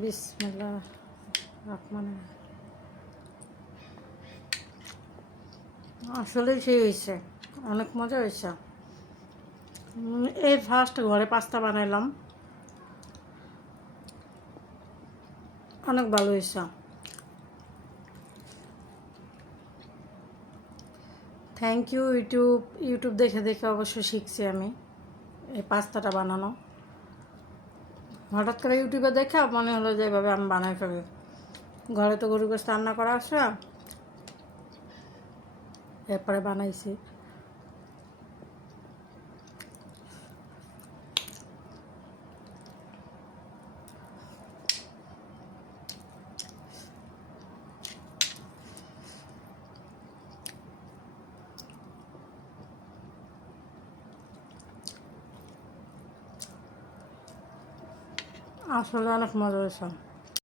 বিসমিল্লাহ রহমান। আসলেই সেই হয়েছে, অনেক মজা হয়েছে। এই ফার্স্ট ঘরে পাস্তা বানাইলাম, অনেক ভালো হয়েছে। থ্যাংক ইউ ইউটিউব দেখে দেখে অবশ্য শিখছি আমি এই পাস্তাটা বানানো। হঠাৎ করে ইউটিউবে দেখে মনে হলো যে এভাবে আমি বানাই ফেলি। ঘরে তো গরু গোশত রান্না করা আছে, এরপরে বানাইছি। আসলে অনেক মজা হয়েছে।